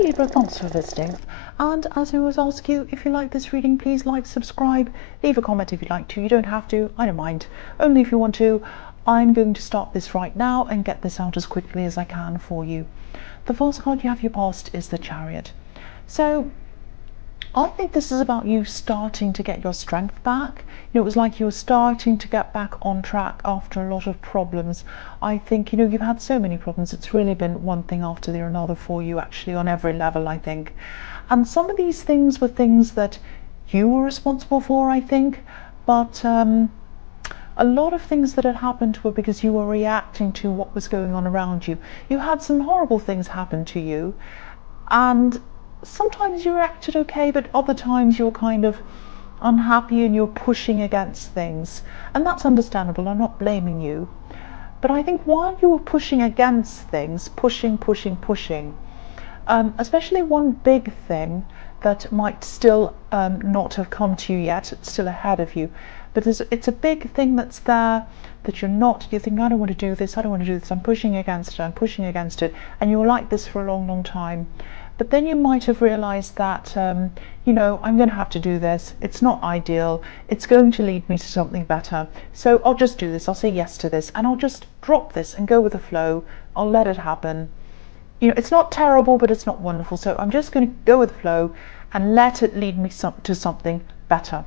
Hey Libra, thanks for visiting. And as I always ask you, if you like this reading, please like, subscribe, leave a comment if you'd like to. You don't have to, I don't mind. Only if you want to. I'm going to start this right now and get this out as quickly as I can for you. The first card you have your past is the Chariot. So I think this is about you starting to get your strength back. It was like you were starting to get back on track after a lot of problems. I think, you've had so many problems. It's really been one thing after the another for you, actually, on every level, I think. And some of these things were things that you were responsible for, I think. But a lot of things that had happened were because you were reacting to what was going on around you. You had some horrible things happen to you, and sometimes you reacted okay, but other times you're kind of unhappy and you're pushing against things. And that's understandable, I'm not blaming you. But I think while you were pushing against things, pushing, especially one big thing that might still not have come to you yet, it's still ahead of you, but it's a big thing that's there that you think, I don't want to do this, I'm pushing against it, and you're like this for a long time. But then you might have realized that, I'm going to have to do this. It's not ideal. It's going to lead me to something better. So I'll just do this. I'll say yes to this, and I'll just drop this and go with the flow. I'll let it happen. It's not terrible, but it's not wonderful. So I'm just going to go with the flow and let it lead me to something better.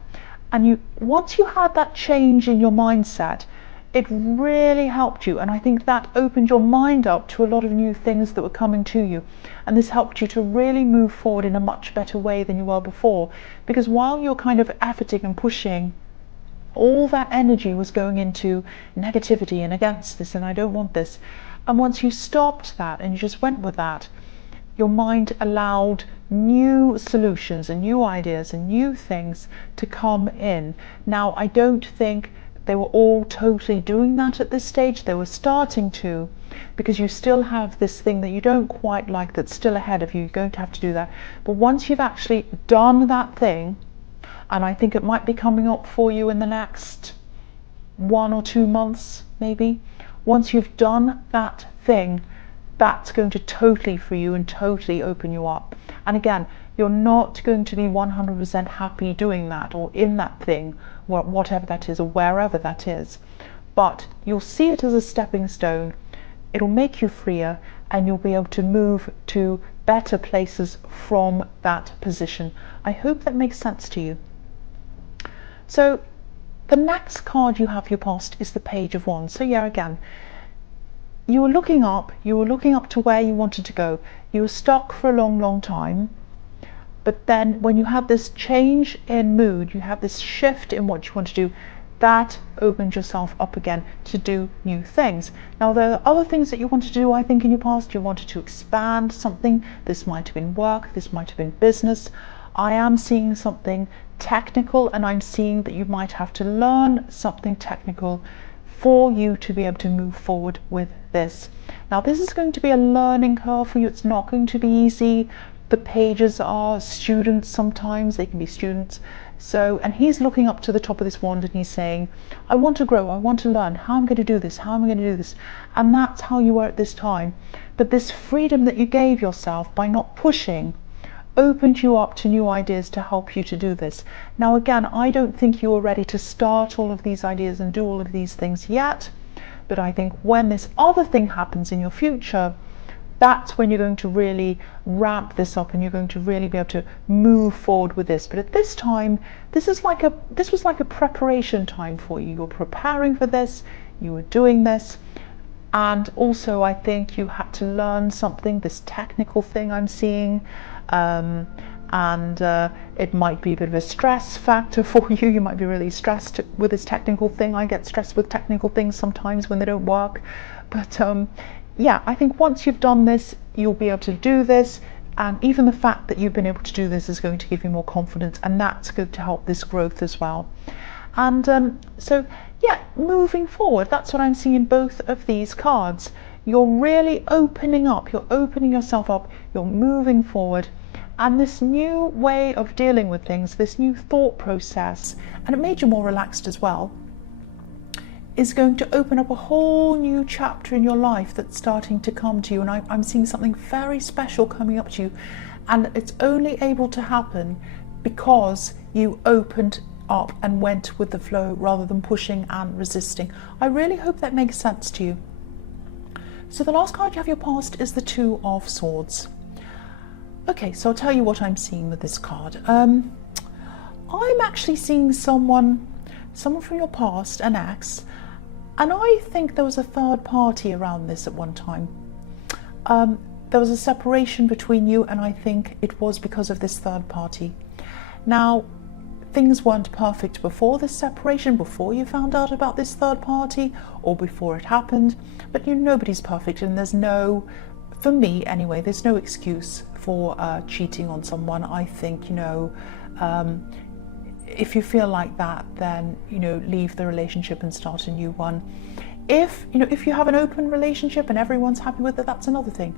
And once you had that change in your mindset, it really helped you, and I think that opened your mind up to a lot of new things that were coming to you, and this helped you to really move forward in a much better way than you were before, because while you're kind of efforting and pushing, all that energy was going into negativity and against this, and I don't want this. And once you stopped that and you just went with that, your mind allowed new solutions and new ideas and new things to come in. Now, I don't think they were all totally doing that at this stage. They were starting to, because you still have this thing that you don't quite like that's still ahead of you. You're going to have to do that. But once you've actually done that thing, and I think it might be coming up for you in the next 1 or 2 months, maybe. Once you've done that thing, that's going to totally free you and totally open you up. And again, you're not going to be 100% happy doing that or in that thing, whatever that is or wherever that is. But you'll see it as a stepping stone. It'll make you freer, and you'll be able to move to better places from that position. I hope that makes sense to you. So the next card you have your past is the Page of Wands. So yeah, again, you were looking up to where you wanted to go. You were stuck for a long time. But then when you have this change in mood, you have this shift in what you want to do, that opens yourself up again to do new things. Now, there are other things that you want to do, I think, in your past. You wanted to expand something. This might have been work, this might have been business. I am seeing something technical, and I'm seeing that you might have to learn something technical for you to be able to move forward with this. Now, this is going to be a learning curve for you. It's not going to be easy. The pages are students sometimes, they can be students. So, and he's looking up to the top of this wand and he's saying, I want to grow, I want to learn, how I'm going to do this, how am I going to do this? And that's how you were at this time. But this freedom that you gave yourself by not pushing opened you up to new ideas to help you to do this. Now again, I don't think you are ready to start all of these ideas and do all of these things yet, but I think when this other thing happens in your future, that's when you're going to really ramp this up and you're going to really be able to move forward with this. But at this time, this was like a preparation time for you. You're preparing for this, you were doing this, and also I think you had to learn something, this technical thing I'm seeing, and it might be a bit of a stress factor for you. You might be really stressed with this technical thing. I get stressed with technical things sometimes when they don't work, but yeah, I think once you've done this, you'll be able to do this, and even the fact that you've been able to do this is going to give you more confidence, and that's going to help this growth as well. And so yeah, moving forward, that's what I'm seeing in both of these cards. You're really opening up, you're opening yourself up, you're moving forward, and this new way of dealing with things, this new thought process, and it made you more relaxed as well, is going to open up a whole new chapter in your life that's starting to come to you. And I'm seeing something very special coming up to you. And it's only able to happen because you opened up and went with the flow rather than pushing and resisting. I really hope that makes sense to you. So the last card you have your past is the Two of Swords. Okay, so I'll tell you what I'm seeing with this card. I'm actually seeing someone from your past, an ex, and I think there was a third party around this at one time. There was a separation between you, and I think it was because of this third party. Now, things weren't perfect before this separation, before you found out about this third party, or before it happened, but nobody's perfect, and there's no, for me anyway, there's no excuse for cheating on someone. I think, if you feel like that, then, leave the relationship and start a new one. If you have an open relationship and everyone's happy with it, that's another thing.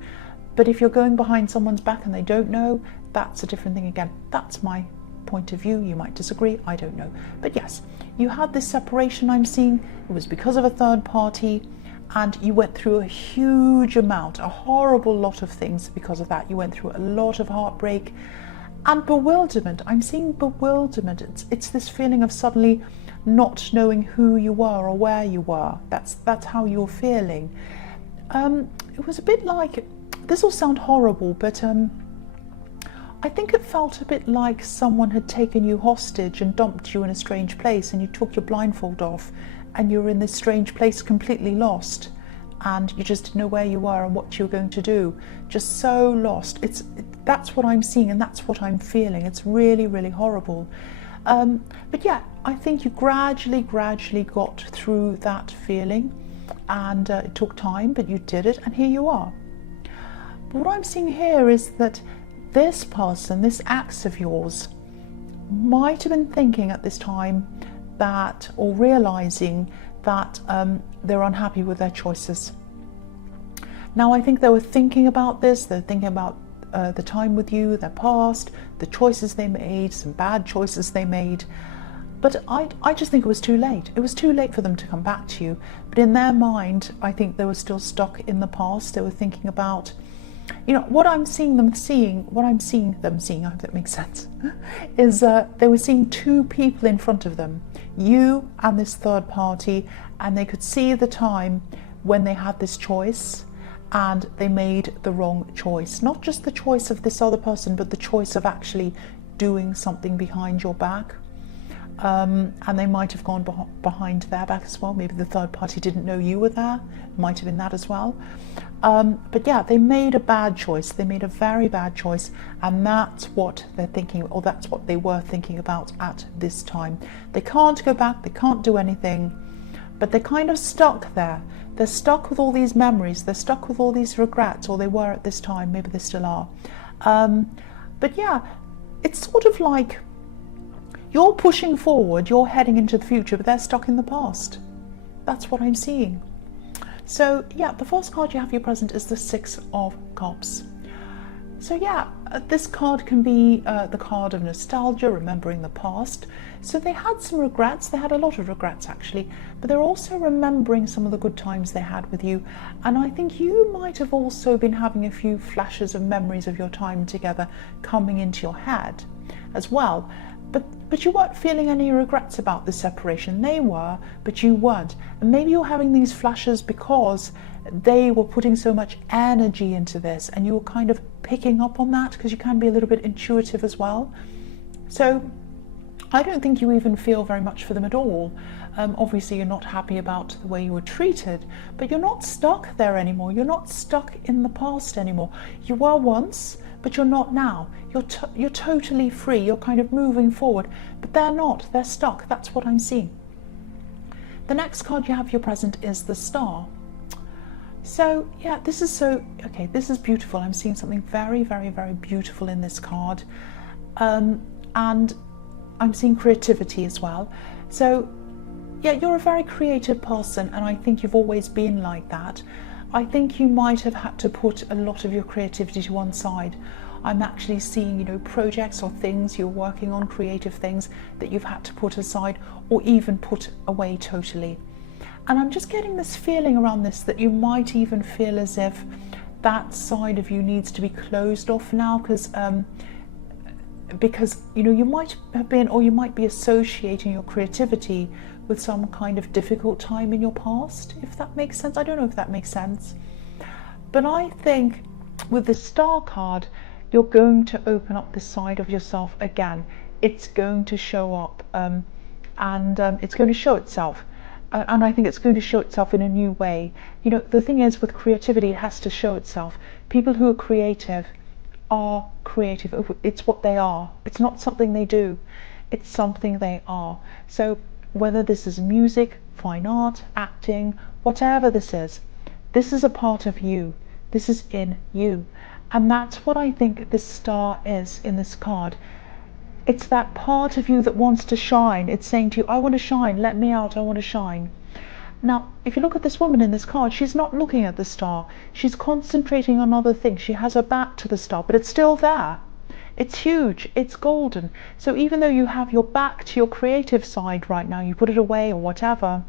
But if you're going behind someone's back and they don't know, that's a different thing again. That's my point of view. You might disagree, I don't know. But yes, you had this separation I'm seeing. It was because of a third party, and you went through a huge amount, a horrible lot of things because of that. You went through a lot of heartbreak and bewilderment. I'm seeing bewilderment. It's this feeling of suddenly not knowing who you were or where you were. That's how you're feeling. It was a bit like, this will sound horrible, but I think it felt a bit like someone had taken you hostage and dumped you in a strange place, and you took your blindfold off and you're in this strange place completely lost, and you just didn't know where you were and what you were going to do. Just so lost. That's what I'm seeing, and that's what I'm feeling. It's really, really horrible. But yeah, I think you gradually got through that feeling, and it took time, but you did it, and here you are. But what I'm seeing here is that this person, this ex of yours, might have been thinking at this time that, or realizing that they're unhappy with their choices. Now, I think they were thinking about this. They're thinking about the time with you, their past, the choices they made, some bad choices they made. But I just think it was too late. It was too late for them to come back to you. But in their mind, I think they were still stuck in the past. They were thinking about, what I'm seeing them seeing, I hope that makes sense, is they were seeing two people in front of them, you and this third party, and they could see the time when they had this choice and they made the wrong choice. Not just the choice of this other person, but the choice of actually doing something behind your back. And they might have gone behind their back as well. Maybe the third party didn't know you were there. Might have been that as well. But yeah, they made a bad choice. They made a very bad choice, and that's what they're thinking, or that's what they were thinking about at this time. They can't go back. They can't do anything, but they're kind of stuck there. They're stuck with all these memories. They're stuck with all these regrets, or they were at this time. Maybe they still are. But yeah, it's sort of like, you're pushing forward, you're heading into the future, but they're stuck in the past. That's what I'm seeing. So yeah, the first card you have your present is the Six of Cups. So yeah, this card can be the card of nostalgia, remembering the past. So they had some regrets, they had a lot of regrets actually, but they're also remembering some of the good times they had with you. And I think you might have also been having a few flashes of memories of your time together coming into your head as well. But you weren't feeling any regrets about the separation. They were, but you weren't. And maybe you're having these flashes because they were putting so much energy into this, and you were kind of picking up on that, because you can be a little bit intuitive as well. So I don't think you even feel very much for them at all. Obviously you're not happy about the way you were treated, but you're not stuck there anymore. You're not stuck in the past anymore. You were once, but you're not now. You're totally free. You're kind of moving forward, but they're not. They're stuck. That's what I'm seeing. The next card you have your present is the Star. So yeah, this is beautiful. I'm seeing something very, very, very beautiful in this card. And I'm seeing creativity as well. So yeah, you're a very creative person, and I think you've always been like that. I think you might have had to put a lot of your creativity to one side. I'm actually seeing, projects or things you're working on, creative things that you've had to put aside or even put away totally. And I'm just getting this feeling around this that you might even feel as if that side of you needs to be closed off now, because you know, you might have been, or you might be associating your creativity with some kind of difficult time in your past, if that makes sense. I don't know if that makes sense, but I think with the Star card, you're going to open up this side of yourself again. It's going to show up, and it's going to show itself, and I think it's going to show itself in a new way. You know, the thing is with creativity, it has to show itself. People who are creative are creative. It's what they are. It's not something they do, it's something they are. So whether this is music, fine art, acting, whatever this is a part of you. This is in you, and that's what I think this star is in this card. It's that part of you that wants to shine. It's saying to you, I want to shine, let me out, I want to shine. Now, if you look at this woman in this card, she's not looking at the star. She's concentrating on other things. She has her back to the star, but it's still there. It's huge, it's golden. So even though you have your back to your creative side right now, you put it away or whatever,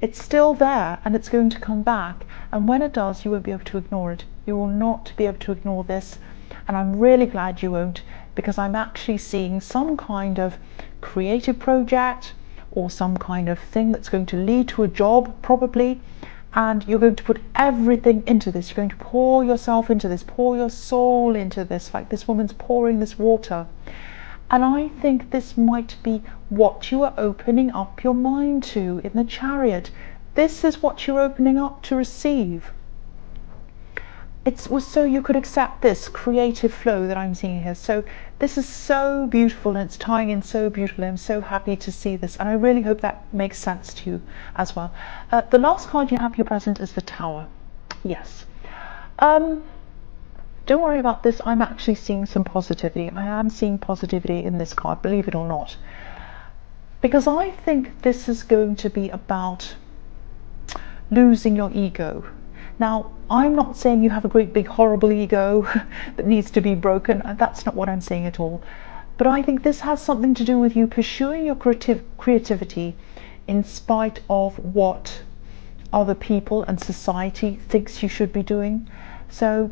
it's still there, and it's going to come back. And when it does, you won't be able to ignore it. You will not be able to ignore this. And I'm really glad you won't, because I'm actually seeing some kind of creative project or some kind of thing that's going to lead to a job, probably, and you're going to put everything into this. You're going to pour yourself into this, pour your soul into this, like this woman's pouring this water. And I think this might be what you are opening up your mind to in the Chariot. This is what you're opening up to receive. It was so you could accept this creative flow that I'm seeing here. So this is so beautiful, and it's tying in so beautifully. I'm so happy to see this, and I really hope that makes sense to you as well. The last card you have here present is the Tower. Yes. Don't worry about this. I'm actually seeing some positivity. I am seeing positivity in this card, believe it or not, because I think this is going to be about losing your ego. Now, I'm not saying you have a great big horrible ego that needs to be broken. That's not what I'm saying at all. But I think this has something to do with you pursuing your creativity in spite of what other people and society thinks you should be doing. So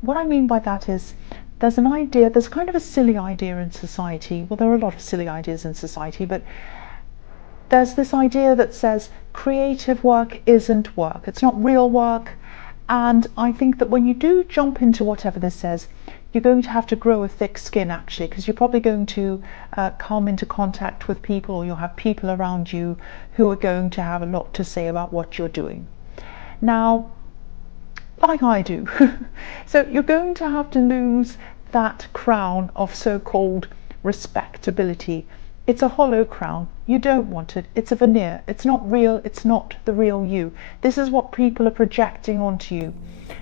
what I mean by that is, there's an idea, there's kind of a silly idea in society. Well, there are a lot of silly ideas in society, but there's this idea that says creative work isn't work. It's not real work. And I think that when you do jump into whatever this says, you're going to have to grow a thick skin, actually, because you're probably going to come into contact with people, or you'll have people around you who are going to have a lot to say about what you're doing. Now, like I do. So you're going to have to lose that crown of so-called respectability. It's a hollow crown. You don't want it. It's a veneer. It's not real. It's not the real you. This is what people are projecting onto you.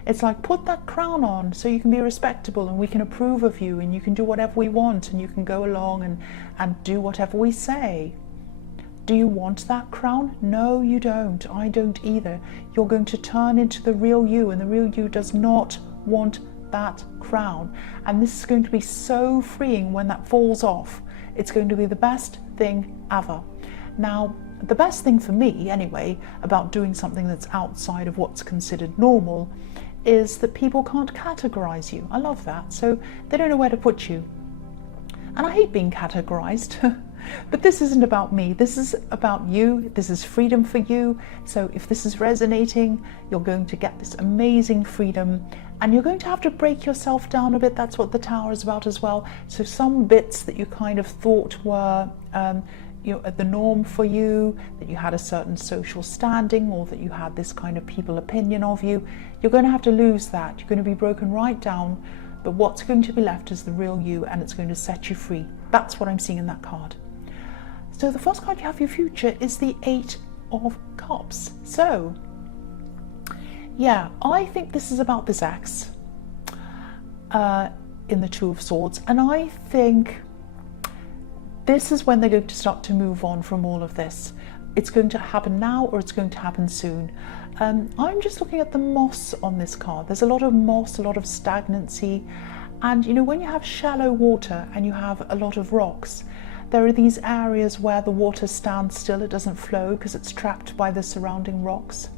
It's like, put that crown on so you can be respectable, and we can approve of you, and you can do whatever we want, and you can go along and do whatever we say. Do you want that crown? No, you don't. I don't either. You're going to turn into the real you, and the real you does not want that crown. And this is going to be so freeing when that falls off. It's going to be the best thing ever. Now, the best thing for me, anyway, about doing something that's outside of what's considered normal is that people can't categorize you. I love that. So they don't know where to put you. And I hate being categorized. But this isn't about me. This is about you. This is freedom for you. So if this is resonating, you're going to get this amazing freedom, and you're going to have to break yourself down a bit. That's what the Tower is about as well. So some bits that you kind of thought were the norm for you, that you had a certain social standing, or that you had this kind of people opinion of you, you're going to have to lose that. You're going to be broken right down, but what's going to be left is the real you, and it's going to set you free. That's what I'm seeing in that card. So the first card you have for your future is the 8 of Cups. So yeah, I think this is about this ex in the 2 of Swords, and I think this is when they're going to start to move on from all of this. It's going to happen now, or it's going to happen soon. I'm just looking at the moss on this card. There's a lot of moss, a lot of stagnancy, and you know, when you have shallow water and you have a lot of rocks, there are these areas where the water stands still, it doesn't flow because it's trapped by the surrounding rocks.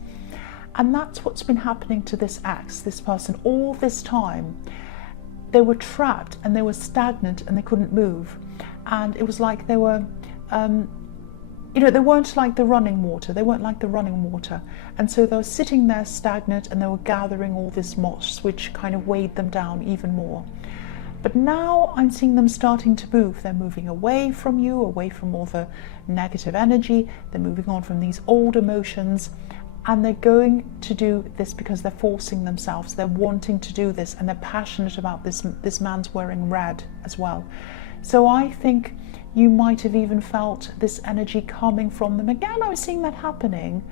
And that's what's been happening to this ex, this person, all this time. They were trapped and they were stagnant and they couldn't move. And it was like they were, they weren't like the running water. They weren't like the running water. And so they were sitting there stagnant and they were gathering all this moss, which kind of weighed them down even more. But now I'm seeing them starting to move. They're moving away from you, away from all the negative energy. They're moving on from these old emotions. And they're going to do this because they're forcing themselves. They're wanting to do this and they're passionate about this. This man's wearing red as well. So I think you might have even felt this energy coming from them. Again, I was seeing that happening.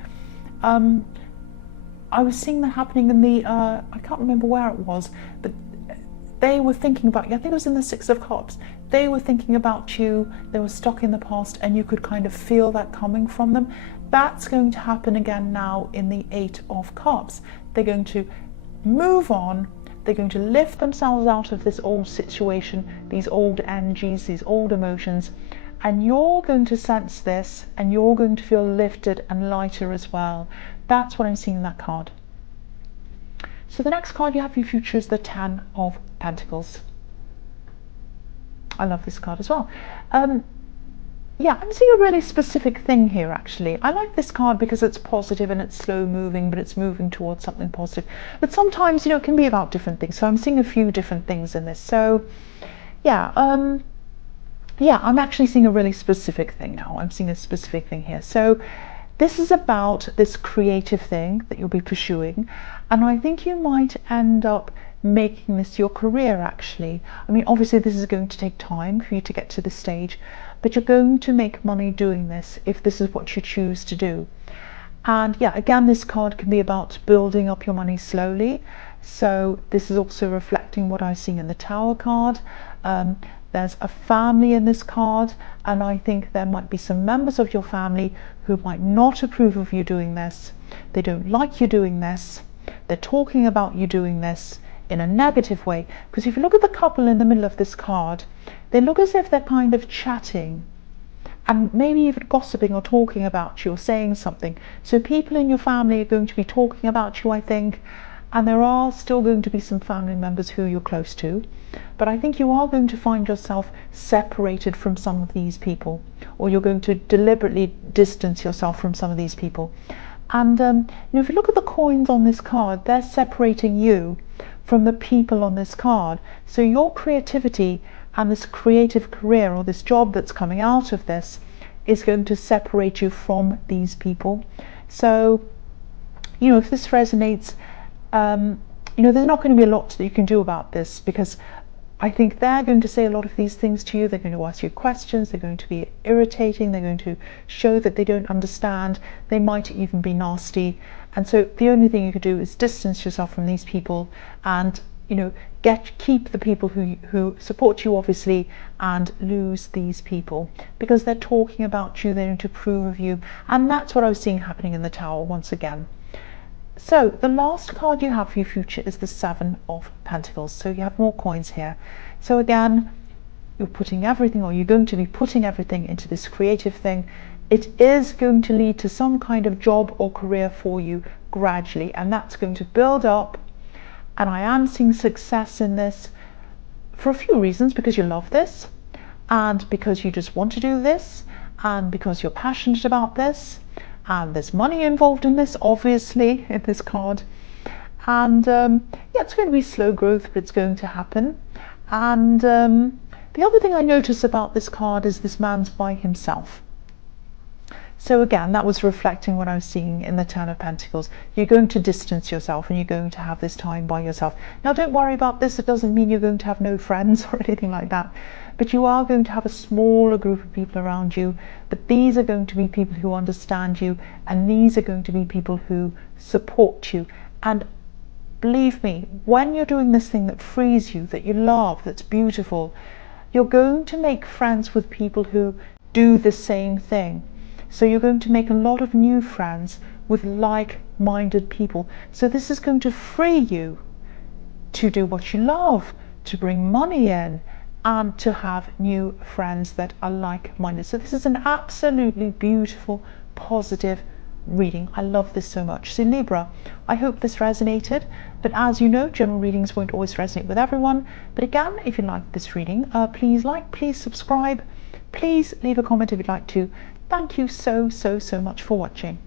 I was seeing that happening in the, I can't remember where it was, but they were thinking about you. I think it was in the Six of Cups. They were thinking about you. They were stuck in the past and you could kind of feel that coming from them. That's going to happen again now in the Eight of Cups. They're going to move on. They're going to lift themselves out of this old situation, these old energies, these old emotions, and you're going to sense this and you're going to feel lifted and lighter as well. That's what I'm seeing in that card. So the next card you have for your future is the Ten of Pentacles. I love this card as well. Yeah, I'm seeing a really specific thing here actually. I like this card because it's positive and it's slow moving, but it's moving towards something positive. But sometimes, it can be about different things. So I'm seeing a few different things in this. So yeah, I'm actually seeing a really specific thing now. I'm seeing a specific thing here. So this is about this creative thing that you'll be pursuing. And I think you might end up making this your career actually. I mean, obviously this is going to take time for you to get to this stage, but you're going to make money doing this if this is what you choose to do. And yeah, again, this card can be about building up your money slowly. So this is also reflecting what I see in the Tower card. There's a family in this card, and I think there might be some members of your family who might not approve of you doing this. They don't like you doing this. They're talking about you doing this in a negative way. Because if you look at the couple in the middle of this card, they look as if they're kind of chatting and maybe even gossiping or talking about you or saying something. So people in your family are going to be talking about you, I think, and there are still going to be some family members who you're close to. But I think you are going to find yourself separated from some of these people, or you're going to deliberately distance yourself from some of these people. And if you look at the coins on this card, they're separating you from the people on this card. So your creativity and this creative career or this job that's coming out of this is going to separate you from these people. So, if this resonates, there's not going to be a lot that you can do about this, because I think they're going to say a lot of these things to you. They're going to ask you questions. They're going to be irritating. They're going to show that they don't understand. They might even be nasty. And so the only thing you can do is distance yourself from these people and, keep the people who support you, obviously, and lose these people because they're talking about you. They're going to approve of you. And that's what I was seeing happening in the Tower once again. So the last card you have for your future is the Seven of Pentacles. So you have more coins here. So again, you're going to be putting everything into this creative thing. It is going to lead to some kind of job or career for you gradually, and that's going to build up. And I am seeing success in this for a few reasons, because you love this, and because you just want to do this, and because you're passionate about this. And there's money involved in this, obviously, in this card. And it's going to be slow growth, but it's going to happen. And the other thing I notice about this card is this man's by himself. So again, that was reflecting what I was seeing in the Ten of Pentacles. You're going to distance yourself and you're going to have this time by yourself. Now, don't worry about this. It doesn't mean you're going to have no friends or anything like that. But you are going to have a smaller group of people around you. But these are going to be people who understand you. And these are going to be people who support you. And believe me, when you're doing this thing that frees you, that you love, that's beautiful, you're going to make friends with people who do the same thing. So you're going to make a lot of new friends with like-minded people. So this is going to free you to do what you love, to bring money in, and to have new friends that are like-minded. So this is an absolutely beautiful, positive reading. I love this so much. So Libra, I hope this resonated, but as you know, general readings won't always resonate with everyone. But again, if you like this reading, please like, please subscribe, please leave a comment if you'd like to. Thank you so much for watching.